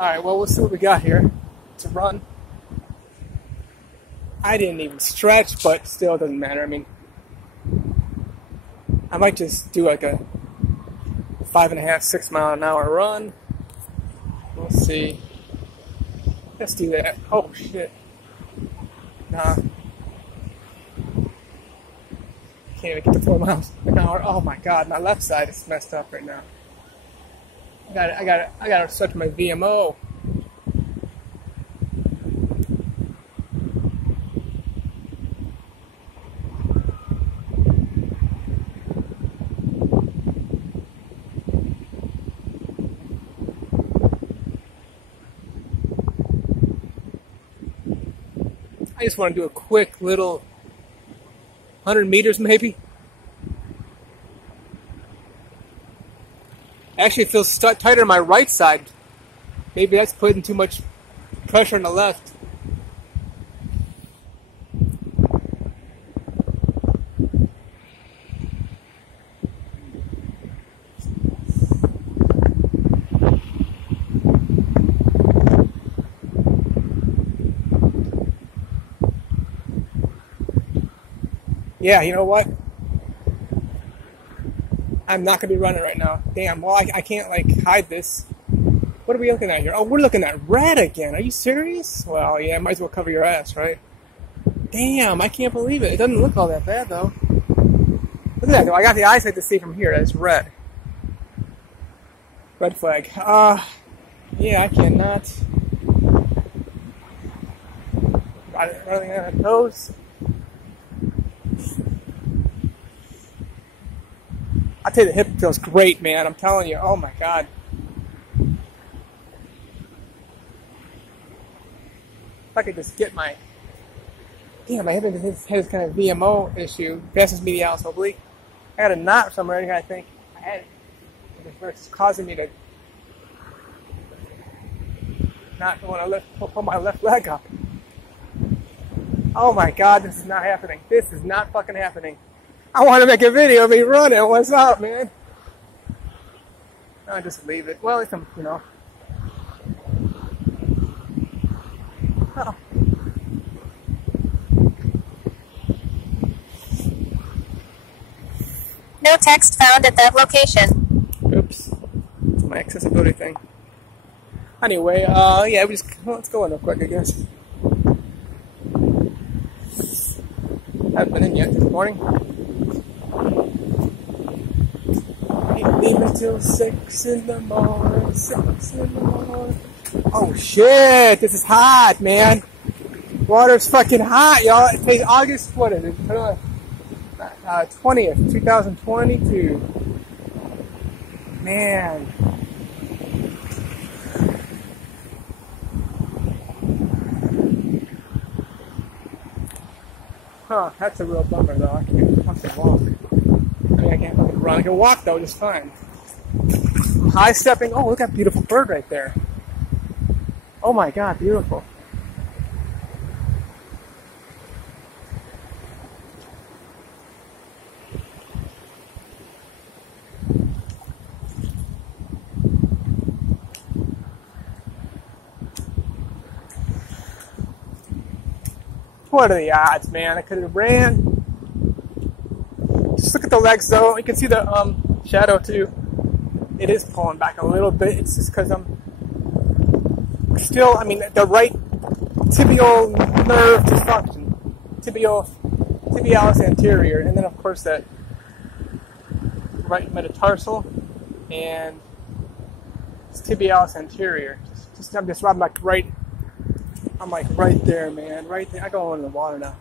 Alright, well, we'll see what we got here. It's a run. I didn't even stretch, but still, it doesn't matter. I mean, I might just do like a 5.5, 6 mile an hour run. We'll see. Let's do that. Oh, shit. Nah. Can't even get to 4 miles an hour. Oh my god, my left side is messed up right now. I gotta stretch my VMO. I just want to do a quick little 100 meters maybe. Actually, it feels tighter on my right side. Maybe that's putting too much pressure on the left. Yeah, you know what? I'm not going to be running right now. Damn, well, I can't, like, hide this. What are we looking at here? Oh, we're looking at red again. Are you serious? Well, yeah, might as well cover your ass, right? Damn, I can't believe it. It doesn't look all that bad, though. Look at that, though. I got the eyesight to see from here. That's red. Red flag. Yeah, I cannot. Running out of nose. I tell you, the hip feels great, man. I'm telling you. Oh my god. If I could just get my... Damn, my hip has kind of VMO issue. Vastus medialis oblique. I got a knot somewhere here, I think. I had it. It's causing me to not want to pull my left leg up. Oh my god, this is not happening. This is not fucking happening. I want to make a video of me running. What's up, man? I'll just leave it. Well, at least I'm, you know. Oh. No text found at that location. Oops. It's my accessibility thing. Anyway, yeah, let's go in real quick, I guess. Haven't been in yet this morning. Leave until 6 in the morning, 6 in the morning. Oh shit, this is hot, man. Water's fucking hot, y'all. Today's August, what is it? 20th, 2022. Man. Huh, that's a real bummer though. I can't fucking walk. I mean, I can't fucking run. I can walk though, just fine. High stepping. Oh, look at that beautiful bird right there. Oh my god, beautiful. What are the odds, man? I could have ran. Just look at the legs, though. You can see the shadow, too. It is pulling back a little bit. It's just because I'm still, I mean, the right tibial nerve dysfunction. Tibialis anterior. And then, of course, that right metatarsal. And it's tibialis anterior. I'm just right. I'm like right there, man. Right there. I go into the water now.